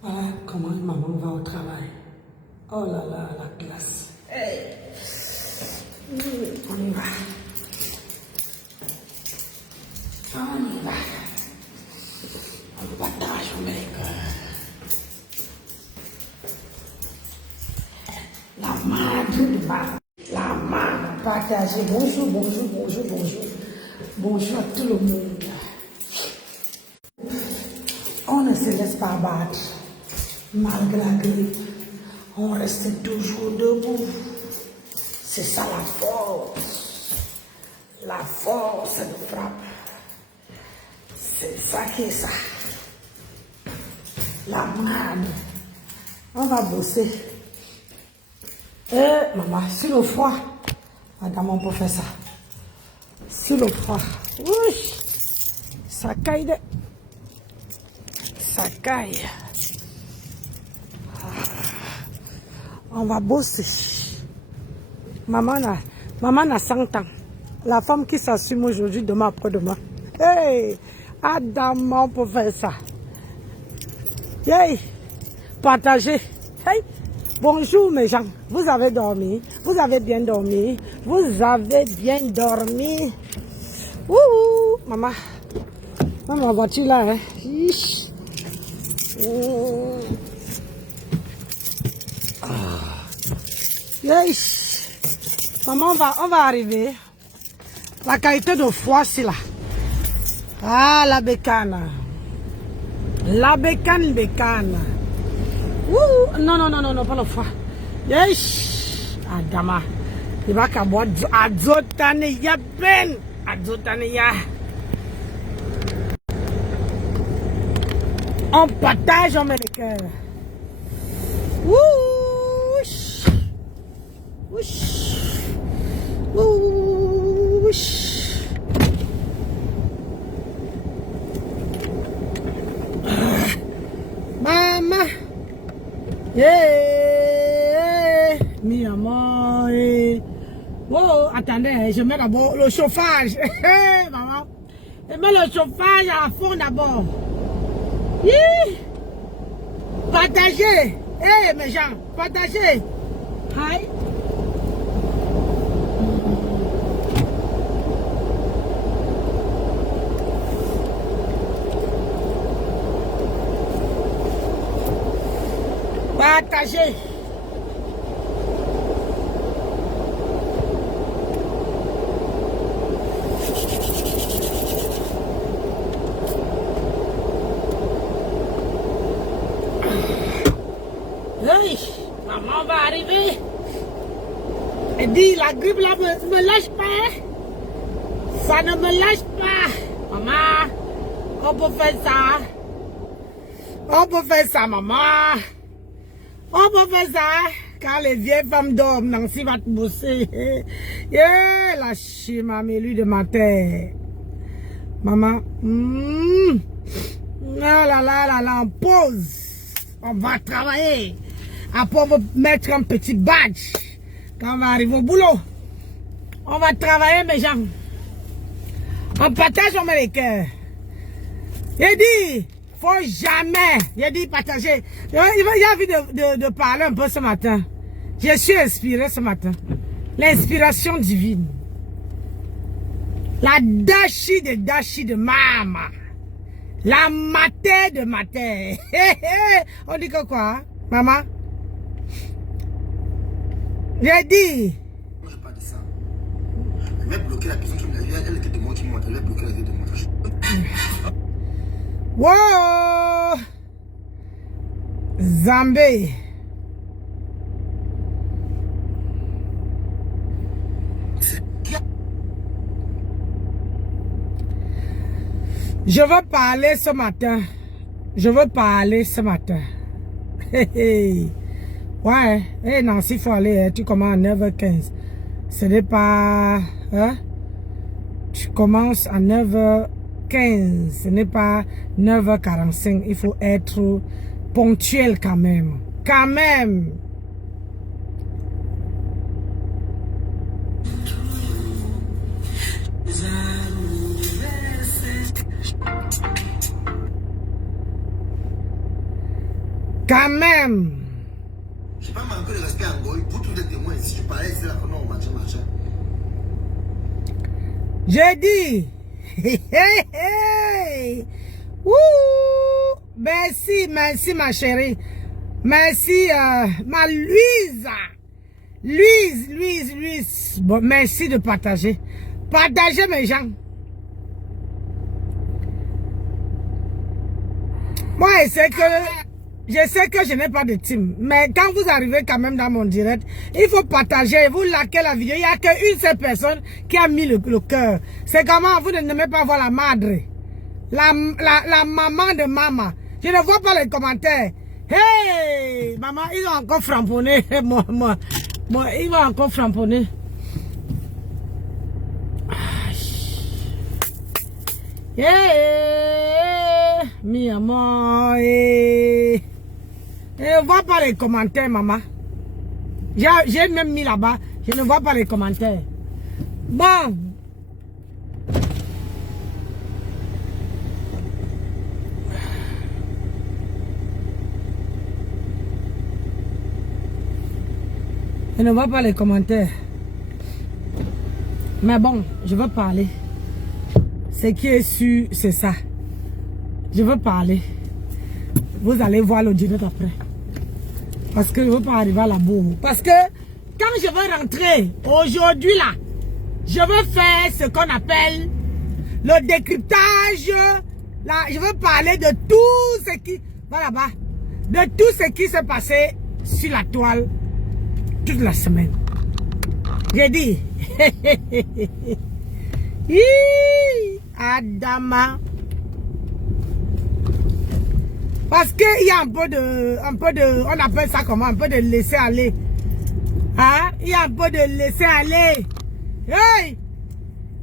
Voilà comment maman va au travail. Oh là là, la classe. Hey. On y va. On y va. On partage, mec. La main de ma. La main partagée. Bonjour, bonjour, bonjour, bonjour. Bonjour à tout le monde. On ne se laisse pas battre. Malgré la grippe, on reste toujours debout. C'est ça la force. La force de frappe. C'est ça qui est ça. La manne. On va bosser. Maman, sur le froid. Madame, on peut faire ça. Sur le froid. Oui. Ça caille de. Ça caille. On va bosser. Maman a 100 ans. La femme qui s'assume aujourd'hui, demain après-demain. Hey, Adam, on peut faire ça. Hey, partagez. Hey, bonjour mes gens. Vous avez dormi? Vous avez bien dormi? Vous avez bien dormi? Ouh, maman. Ma voiture là, hein. Yes. Maman, on va arriver. La qualité de foie, c'est là. Ah, la bécane. La bécane. Ouh, non, pas le foie. Yes. Adama. Il va qu'à boire Adzotane ya ben. Adzotane ya. On partage, on met le cœur. Ouch. Ouch. Ouch. Maman. Yeah. Mi amor. Oh, attendez, je mets d'abord le chauffage. Maman. Je mets le chauffage à fond d'abord. Partagez. Hey, mes gens, partagez. Hi. Partagez. Hey, maman va arriver. Elle dit, la grippe là me lâche pas. Ça ne me lâche pas. Maman, on peut faire ça. On peut faire ça, maman. On peut faire ça. Quand les vieilles femmes dorment, Nancy va te bosser. Yeah, la chima lui de ma terre. Maman. Ah là, on pause. On va travailler. Après, on va mettre un petit badge. Quand on va arriver au boulot. On va travailler, mes gens. On partage, on met les cœurs. Il dit, faut jamais. Il dit partager. Il a envie de parler un peu ce matin. Je suis inspiré ce matin. L'inspiration divine. La dashi de maman. La mater de mater. On dit que quoi, maman? J'ai dit. Moi, je parle de ça. Elle m'a bloqué la question. Elle était de moi qui monte. Elle a bloqué la vidéo de moi. Wow! Zambé. Je veux parler ce matin. Ouais, et Nancy, il faut aller, hein, tu commences à 9h15. Ce n'est pas... Hein? Tu commences à 9h15, ce n'est pas 9h45. Il faut être ponctuel quand même. Quand même! Quand même! J'ai pas manqué de respect à Ngoï. Vous tous êtes témoins. Si je parlais, c'est là que non, machin. J'ai dit! Hey, hey. Wouh! Merci, merci ma chérie. Merci, ma Louise. Louise. Bon, merci de partager. Partagez mes gens. Moi, je sais que je n'ai pas de team. Mais quand vous arrivez quand même dans mon direct, il faut partager. Vous likez la vidéo. Il n'y a qu'une seule personne qui a mis le cœur. C'est comment vous n'aimez pas voir la madre. La maman de maman. Je ne vois pas les commentaires. Hey! Maman, ils ont encore framponné. Moi, ils vont encore framponner. Hey! Mi amor. Hey. Je ne vois pas les commentaires, maman. J'ai même mis là-bas. Je ne vois pas les commentaires. Bon. Je ne vois pas les commentaires. Mais bon, je veux parler. Ce qui est sûr, c'est ça. Je veux parler. Vous allez voir le direct après. Parce que je ne veux pas arriver à la bourre. Parce que quand je veux rentrer aujourd'hui là, je veux faire ce qu'on appelle le décryptage. Là, je veux parler de tout ce qui... Va là-bas. De tout ce qui s'est passé sur la toile toute la semaine. J'ai dit. Adama. Parce qu'il y a un peu de, on appelle ça comment, un peu de laisser aller. Hein? Il y a un peu de laisser aller. Hey!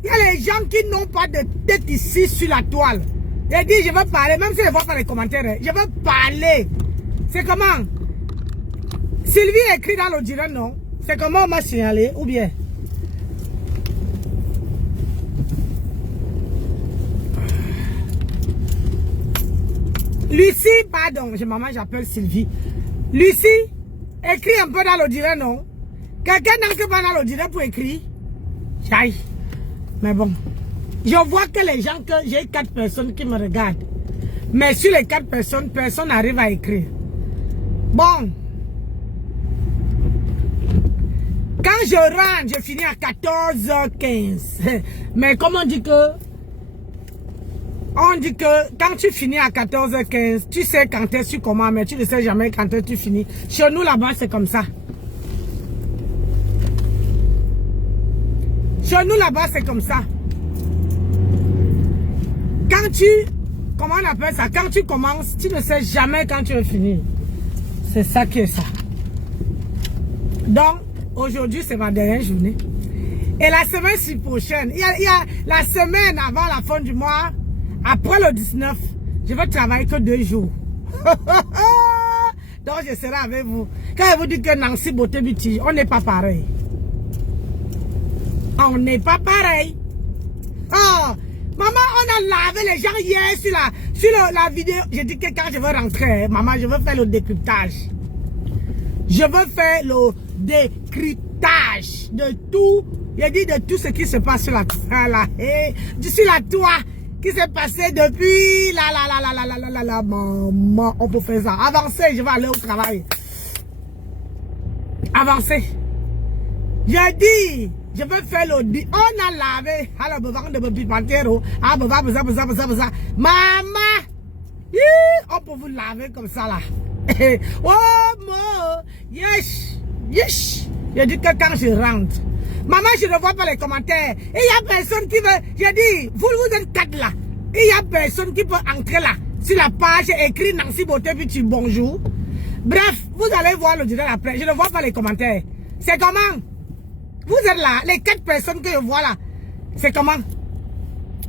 Il y a les gens qui n'ont pas de tête ici sur la toile. J'ai dit, je veux parler, même si je ne vois pas les commentaires, je veux parler. C'est comment? Sylvie écrit dans le direct, non? C'est comment on m'a signalé, ou bien? Lucie, pardon, maman, j'appelle Sylvie. Lucie, écris un peu dans le direct, non? Quelqu'un n'entre pas dans le direct pour écrire? J'aille. Mais bon, je vois que les gens, que j'ai 4 personnes qui me regardent. Mais sur les 4 personnes, personne n'arrive à écrire. Bon. Quand je rentre, je finis à 14h15. Mais comme on dit que quand tu finis à 14h15, tu sais quand est-ce que tu commences, mais tu ne sais jamais quand est-ce que tu finis. Chez nous là-bas, c'est comme ça. Chez nous là-bas, c'est comme ça. Quand tu... Comment on appelle ça? Quand tu commences, tu ne sais jamais quand tu vas finir. C'est ça qui est ça. Donc, aujourd'hui, c'est ma dernière journée. Et la semaine prochaine, il y a la semaine avant la fin du mois, après le 19, je vais travailler que 2 jours. Donc, je serai avec vous. Quand je vous dis que Nancy Beauté-Biti, on n'est pas pareil. On n'est pas pareil. Oh, maman, on a lavé les gens hier sur la vidéo. J'ai dit que quand je veux rentrer, maman, je veux faire le décryptage. Je veux faire le décryptage de tout. J'ai dit de tout ce qui se passe sur la toit. Qui s'est passé depuis la maman, on peut faire ça. Avancez, je vais aller au travail. Avancez. J'ai dit, je veux faire l'audit. On a lavé. Alors, besoin de me pantero. Ah, besoin. Maman, on peut vous laver comme ça là. Oh, mon. Yes. J'ai dit que quand je rentre, maman, je ne vois pas les commentaires. Et il y a personne qui veut. J'ai dit, vous êtes 4 là. Et il y a personne qui peut entrer là. Sur la page, écrit Nancy Beauté-Biti, bonjour. Bref, vous allez voir le direct après. Je ne vois pas les commentaires. C'est comment? Vous êtes là, les 4 personnes que je vois là. C'est comment?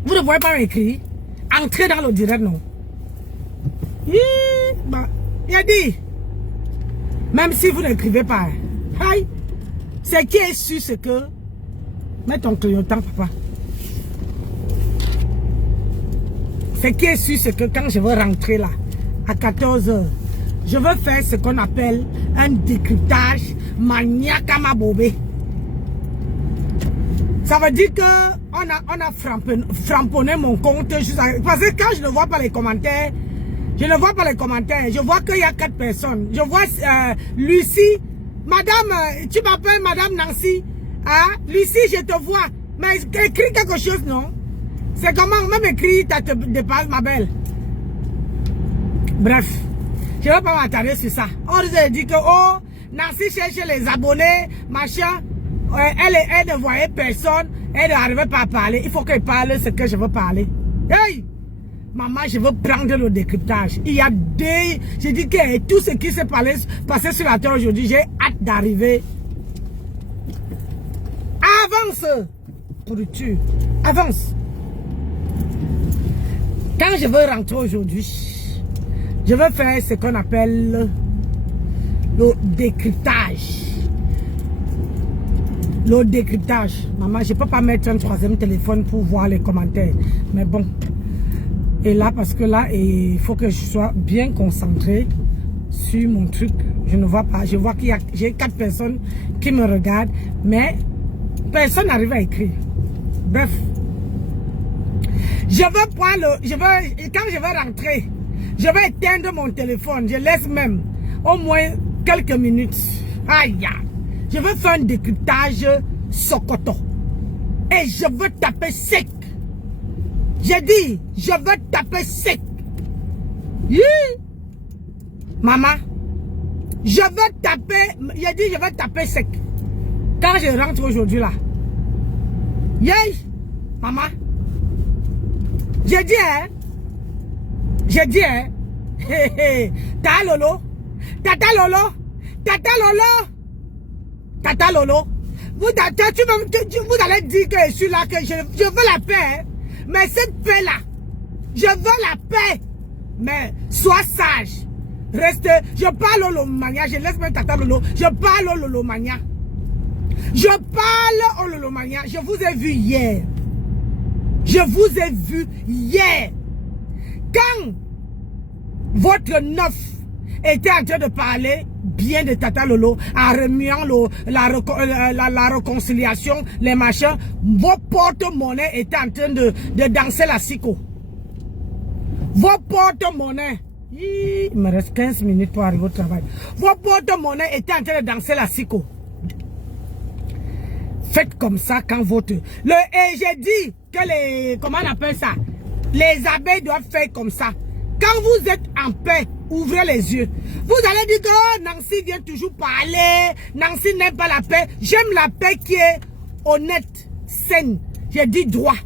Vous ne voyez pas m'écrire? Entrez dans le direct, non? Bah, il a dit. Même si vous n'écrivez pas. Hi. Ce qui est sûr, c'est que... Mets ton clignotant, papa. Ce qui est sûr, c'est que quand je veux rentrer là, à 14 h, je veux faire ce qu'on appelle un décryptage maniaque à ma bobée. Ça veut dire que on a framponné mon compte juste parce que quand je ne vois pas les commentaires, je vois qu'il y a 4 personnes. Je vois Lucie, madame, tu m'appelles madame Nancy. Hein? Lucie, je te vois. Mais écris quelque chose, non? C'est comment? Même écrit, tu te dépasses, ma belle. Bref, je ne vais pas m'attarder sur ça. On nous a dit que, oh, Nancy cherche les abonnés, machin. Elle ne voyait personne. Elle n'arrivait pas à parler. Il faut qu'elle parle ce que je veux parler. Hey! Maman, je veux prendre le décryptage. Il y a des... J'ai dit que tout ce qui s'est passé sur la terre aujourd'hui, j'ai hâte d'arriver. Avance! Pourriture. Avance. Quand je veux rentrer aujourd'hui, je veux faire ce qu'on appelle le décryptage. Le décryptage. Maman, je ne peux pas mettre un 3e téléphone pour voir les commentaires. Mais bon. Et là, parce que là, il faut que je sois bien concentré sur mon truc. Je ne vois pas. Je vois qu'il y a... J'ai 4 personnes qui me regardent. Mais personne n'arrive à écrire. Bref. Je veux prendre quand je vais rentrer, je vais éteindre mon téléphone. Je laisse même au moins quelques minutes. Aïe. Je veux faire un décryptage Sokoto. Et je veux taper sec. J'ai dit, je veux taper sec. Maman, je veux taper, j'ai dit, je veux taper sec. Quand je rentre aujourd'hui là. Maman. J'ai dit, hein. Tata Lolo. Vous allez dire que je suis là, que je veux la paix. Hein? Mais cette paix-là, je veux la paix. Mais sois sage. Reste, je parle au Lolomania, je laisse même Tata Lolo. Je parle au Lolomania. Je vous ai vu hier. Quand votre neuf était en train de parler bien de Tata Lolo, en remuant la réconciliation, les machins, vos porte-monnaie étaient en train de danser la sicko. Vos porte-monnaie, il me reste 15 minutes pour arriver au travail. Vos porte-monnaie étaient en train de danser la sicko. Faites comme ça quand votre... Et j'ai dit que les... Comment on appelle ça? Les abeilles doivent faire comme ça. Quand vous êtes en paix, ouvrez les yeux. Vous allez dire que oh, Nancy vient toujours parler. Nancy n'aime pas la paix. J'aime la paix qui est honnête, saine. J'ai dit droit,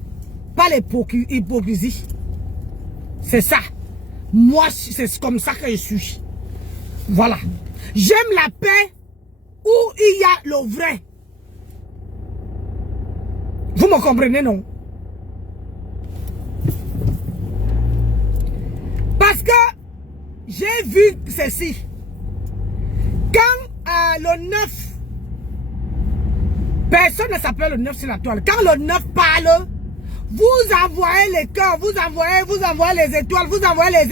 pas l'hypocrisie. C'est ça. Moi, c'est comme ça que je suis. Voilà. J'aime la paix où il y a le vrai. Vous me comprenez, non? Parce que j'ai vu ceci. Quand le 9, personne ne s'appelle le 9 sur la toile. Quand le 9 parle, vous envoyez les cœurs, vous envoyez les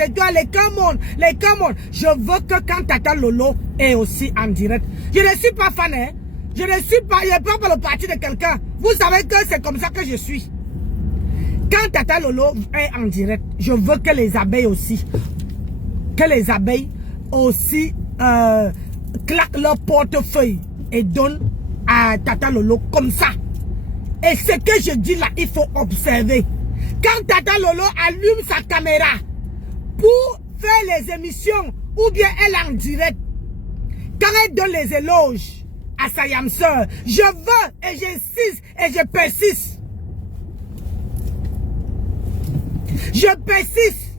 étoiles, les cœurs montent, les cœurs montent. Je veux que quand Tata Lolo est aussi en direct, je ne suis pas fan, hein? Je ne suis pas, je ne prends pas le parti de quelqu'un. Vous savez que c'est comme ça que je suis. Quand Tata Lolo est en direct, je veux que les abeilles aussi, claquent leur portefeuille et donnent à Tata Lolo comme ça. Et ce que je dis là, il faut observer. Quand Tata Lolo allume sa caméra pour faire les émissions ou bien elle est en direct, quand elle donne les éloges à sa yam sœur, je veux et j'insiste et je persiste. Je persiste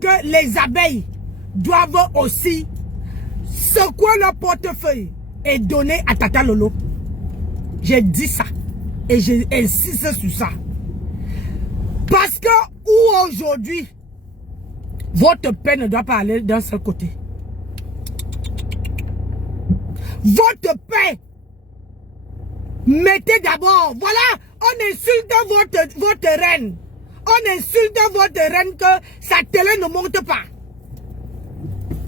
que les abeilles doivent aussi secouer leur portefeuille et donner à Tata Lolo. J'ai dit ça. Et j'insiste sur ça. Parce que où aujourd'hui, votre paix ne doit pas aller d'un seul côté. Votre paix, mettez d'abord, voilà, on insulte votre reine. On insulte votre reine que sa télé ne monte pas.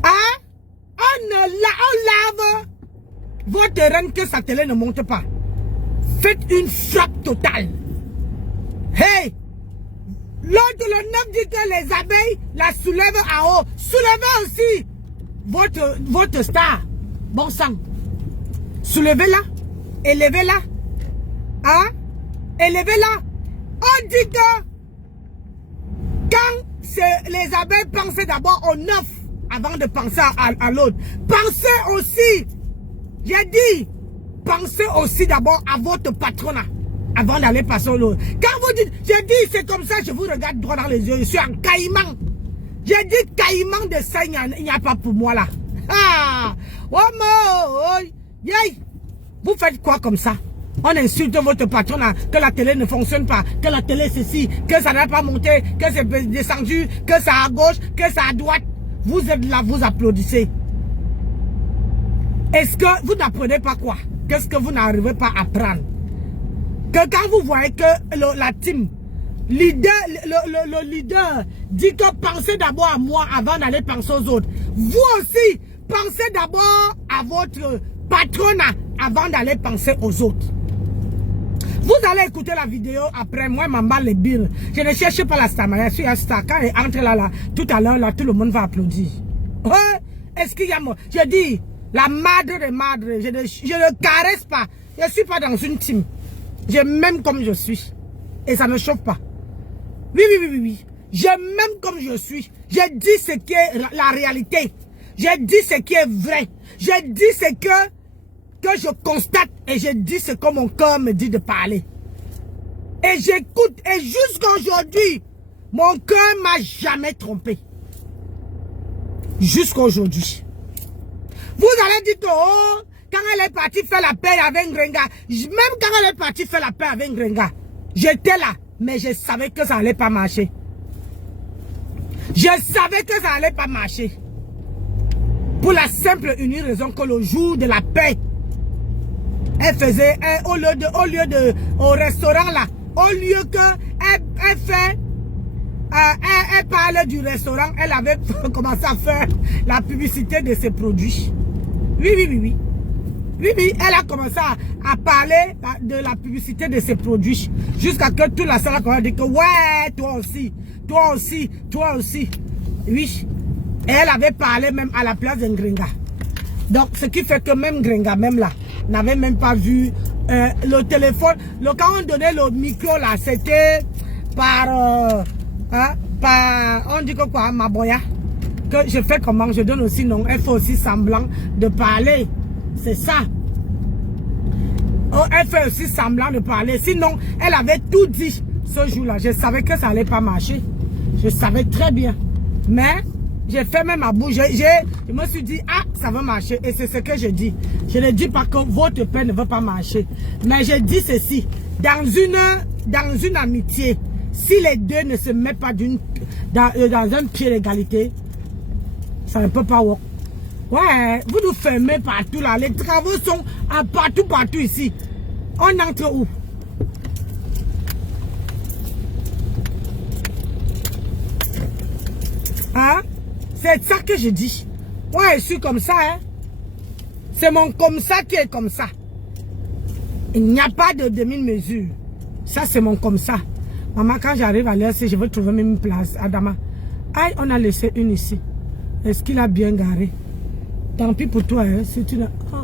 Hein? On lave votre reine que sa télé ne monte pas. Faites une frappe totale. Hey! L'autre, le 9 dit que les abeilles la soulèvent en haut. Soulevez aussi votre star. Bon sang. Soulevez-la. Élevez-la. Hein? Élevez-la. On dit que quand les abeilles pensent d'abord au 9 avant de penser à l'autre. Pensez aussi. J'ai dit. Pensez aussi d'abord à votre patronat avant d'aller passer au l'autre. Quand vous dites, j'ai dit c'est comme ça, je vous regarde droit dans les yeux, je suis un caïman. J'ai dit caïman de ça, il n'y a pas pour moi là. Ah! Vous faites quoi comme ça? On insulte votre patronat, que la télé ne fonctionne pas, que la télé ceci, que ça n'a pas monté, que c'est descendu, que ça à gauche, que ça à droite. Vous êtes là, vous applaudissez. Est-ce que vous n'apprenez pas quoi? Qu'est-ce que vous n'arrivez pas à apprendre? Que quand vous voyez que la team, le leader dit que pensez d'abord à moi avant d'aller penser aux autres. Vous aussi, pensez d'abord à votre patronat avant d'aller penser aux autres. Vous allez écouter la vidéo après. Moi, maman les billes. Je ne cherche pas la star, mais je suis un star. Quand elle entre là, tout à l'heure, là, tout le monde va applaudir. Ouais? Est-ce qu'il y a moi? Je dis, la madre de madre, je ne caresse pas. Je ne suis pas dans une team. Je m'aime comme je suis. Et ça ne me chauffe pas. Oui. Je m'aime comme je suis. Je dis ce qui est la réalité. Je dis ce qui est vrai. Je dis ce que je constate. Et je dis ce que mon cœur me dit de parler. Et j'écoute. Et jusqu'à aujourd'hui, mon cœur m'a jamais trompé. Jusqu'à aujourd'hui. Vous allez dire que, oh, quand elle est partie faire la paix avec Ngrenga, même quand elle est partie faire la paix avec Ngrenga, j'étais là, mais je savais que ça allait pas marcher. Je savais que ça allait pas marcher. Pour la simple et unique raison que le jour de la paix, elle faisait, au restaurant là, au lieu que elle parlait du restaurant, elle avait commencé à faire la publicité de ses produits. Oui, elle a commencé à parler de la publicité de ses produits. Jusqu'à que toute la salle a commencé à dire que ouais, toi aussi. Oui. Et elle avait parlé même à la place de Ngrenga. Donc, ce qui fait que même Ngrenga, même là, n'avait même pas vu le téléphone. Quand on donnait le micro là, c'était par, on dit que quoi, ma boya. Que je fais comment, je donne aussi non, elle fait aussi semblant de parler. C'est ça. Oh, elle fait aussi semblant de parler. Sinon, elle avait tout dit ce jour-là. Je savais que ça allait pas marcher. Je savais très bien. Mais, j'ai fait même à bout. Je me suis dit, ah, ça va marcher. Et c'est ce que je dis. Je ne dis pas que votre paix ne veut pas marcher. Mais je dis ceci. Dans une amitié, si les deux ne se mettent pas dans un pied d'égalité, ça ne peut pas work. Ouais, vous nous fermez partout là. Les travaux sont partout ici. On entre où? Hein? C'est ça que je dis. Moi, je suis comme ça. Hein? C'est mon comme ça qui est comme ça. Il n'y a pas de demi-mesure. Ça, c'est mon comme ça. Maman, quand j'arrive à l'heure, je veux trouver même une place. Adama. Aïe, on a laissé une ici. Est-ce qu'il a bien garé? Tant pis pour toi, hein, si tu n'as... Oh.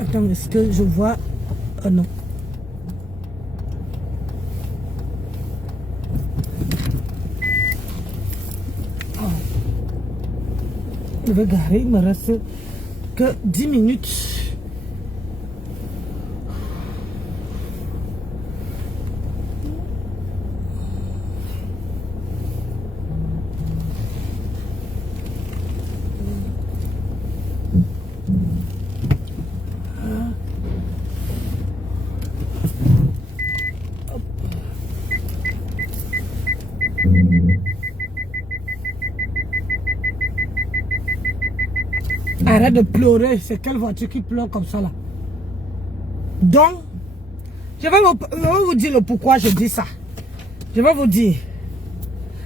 Attends, est-ce que je vois... Oh non. Oh. Je vais garer, il me reste que 10 minutes. Arrête de pleurer. C'est quelle voiture qui pleure comme ça là? Donc, je vais vous dire le pourquoi je dis ça. Je vais vous dire.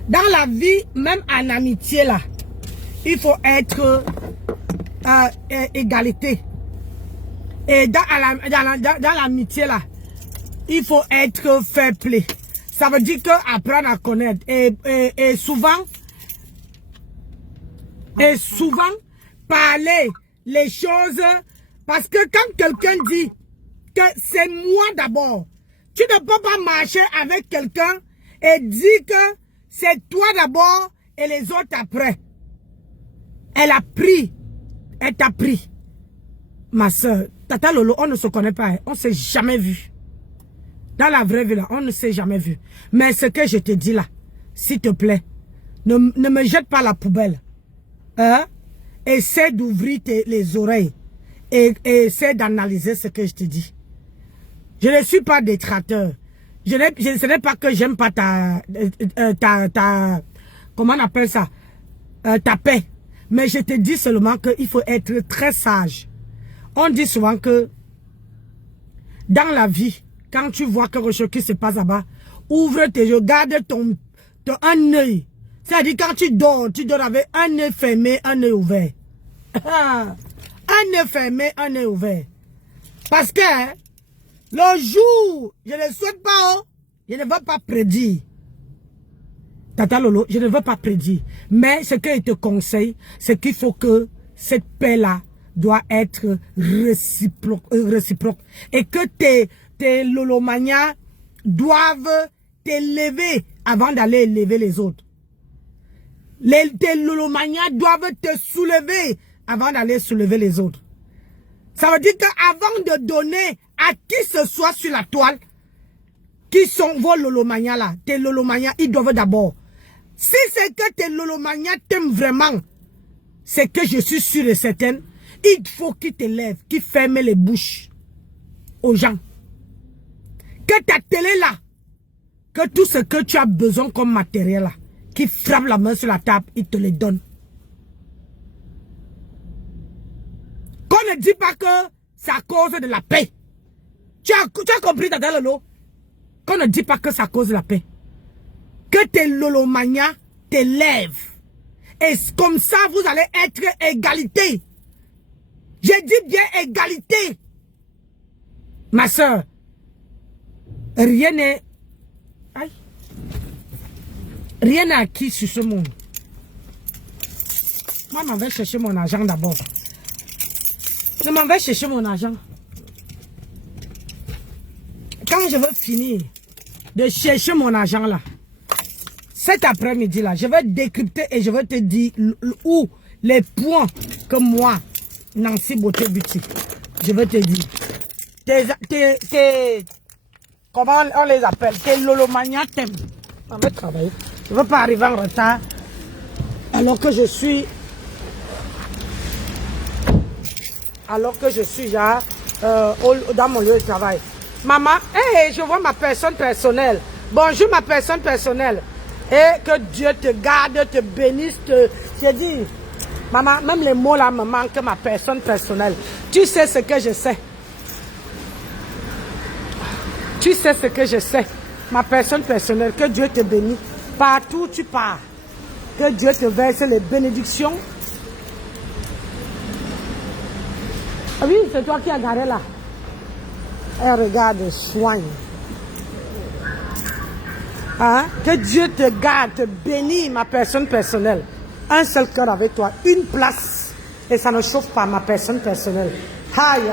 Dans la vie, même en amitié là, il faut être égalité. Et dans l'amitié là, il faut être fair play. Ça veut dire que apprendre à connaître. Et souvent, parler les choses. Parce que quand quelqu'un dit que c'est moi d'abord, tu ne peux pas marcher avec quelqu'un et dire que c'est toi d'abord et les autres après. Elle t'a pris. Ma soeur, Tata Lolo, on ne se connaît pas, on ne s'est jamais vu. Dans la vraie vie là, on ne s'est jamais vu. Mais ce que je te dis là, s'il te plaît, ne me jette pas la poubelle. Hein? Essaie d'ouvrir les oreilles et essaie d'analyser ce que je te dis. Je ne suis pas détracteur. Ce n'est pas que j'aime pas comment on appelle ça? Ta paix. Mais je te dis seulement qu'il faut être très sage. On dit souvent que dans la vie, quand tu vois quelque chose qui se passe là-bas, ouvre tes yeux, garde un œil. C'est-à-dire quand tu dors avec un œil fermé, un œil ouvert. Un œil fermé, un œil ouvert. Parce que le jour, je ne souhaite pas, je ne veux pas prédire. Tata Lolo, je ne veux pas prédire. Mais ce que je te conseille, c'est qu'il faut que cette paix-là doit être réciproque. Et que tes lolomanias doivent t'élever avant d'aller élever les autres. Tes lolomanias doivent te soulever avant d'aller soulever les autres. Ça veut dire qu'avant de donner à qui ce soit sur la toile, qui sont vos lolomanias là, tes lolomanias, ils doivent d'abord. Si c'est que tes lolomanias t'aiment vraiment, c'est que je suis sûre et certaine, il faut qu'ils t'élèvent, qu'ils ferment les bouches aux gens. Que ta télé là, que tout ce que tu as besoin comme matériel là, qui frappe la main sur la table, il te les donne. Qu'on ne dit pas que c'est à cause de la paix. Tu as compris, Tata Lolo? Qu'on ne dit pas que c'est à cause de la paix. Que tes lolomanias t'élèvent. Et comme ça, vous allez être égalité. J'ai dit bien égalité. Ma soeur, rien n'est acquis sur ce monde. Moi, je vais chercher mon argent d'abord. Je m'en vais chercher mon argent. Quand je veux finir de chercher mon argent là, cet après-midi là, je vais décrypter et je vais te dire où les points que moi, Nancy Beauté Beauty, je vais te dire. Comment on les appelle? Tes lolomanias t'aiment. On va travailler. Je ne veux pas arriver en retard alors que je suis là dans mon lieu de travail. Maman, hey, je vois ma personne personnelle. Bonjour ma personne personnelle. Et que Dieu te garde, te bénisse. J'ai dit, maman, même les mots là me manquent, ma personne personnelle. Tu sais ce que je sais. Tu sais ce que je sais. Ma personne personnelle, que Dieu te bénisse. Partout où tu pars. Que Dieu te verse les bénédictions. Ah oui, c'est toi qui as garé là. Et regarde, soigne. Hein? Que Dieu te garde, te bénisse, ma personne personnelle. Un seul cœur avec toi, une place. Et ça ne chauffe pas ma personne personnelle. Aïe,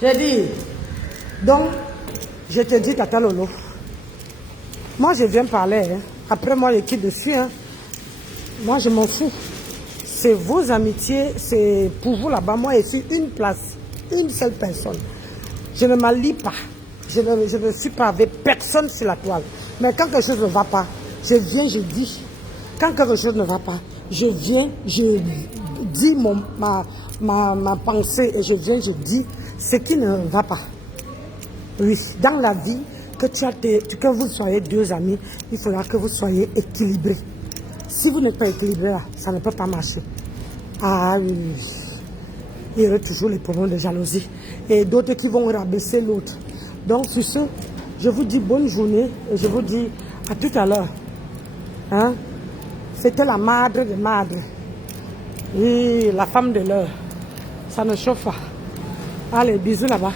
j'ai dit. Donc, je te dis, Tata Lolo. Moi, je viens parler. Hein. Après, moi, je quitte dessus. Hein. Moi, je m'en fous. C'est vos amitiés, c'est pour vous là-bas. Moi, je suis une place, une seule personne. Je ne m'allie pas. Je ne suis pas avec personne sur la toile. Mais quand quelque chose ne va pas, je viens, je dis. Quand quelque chose ne va pas, je viens, je dis ma pensée et je viens, je dis ce qui ne va pas. Oui, dans la vie, que vous soyez deux amis, il faudra que vous soyez équilibrés. Si vous n'êtes pas équilibré là, ça ne peut pas marcher. Ah oui. il y aurait toujours les problèmes de jalousie. Et d'autres qui vont rabaisser l'autre. Donc, sur ce, je vous dis bonne journée et je vous dis à tout à l'heure. Hein? C'était la madre de madre. Et la femme de l'heure. Ça ne chauffe pas. Allez, bisous là-bas.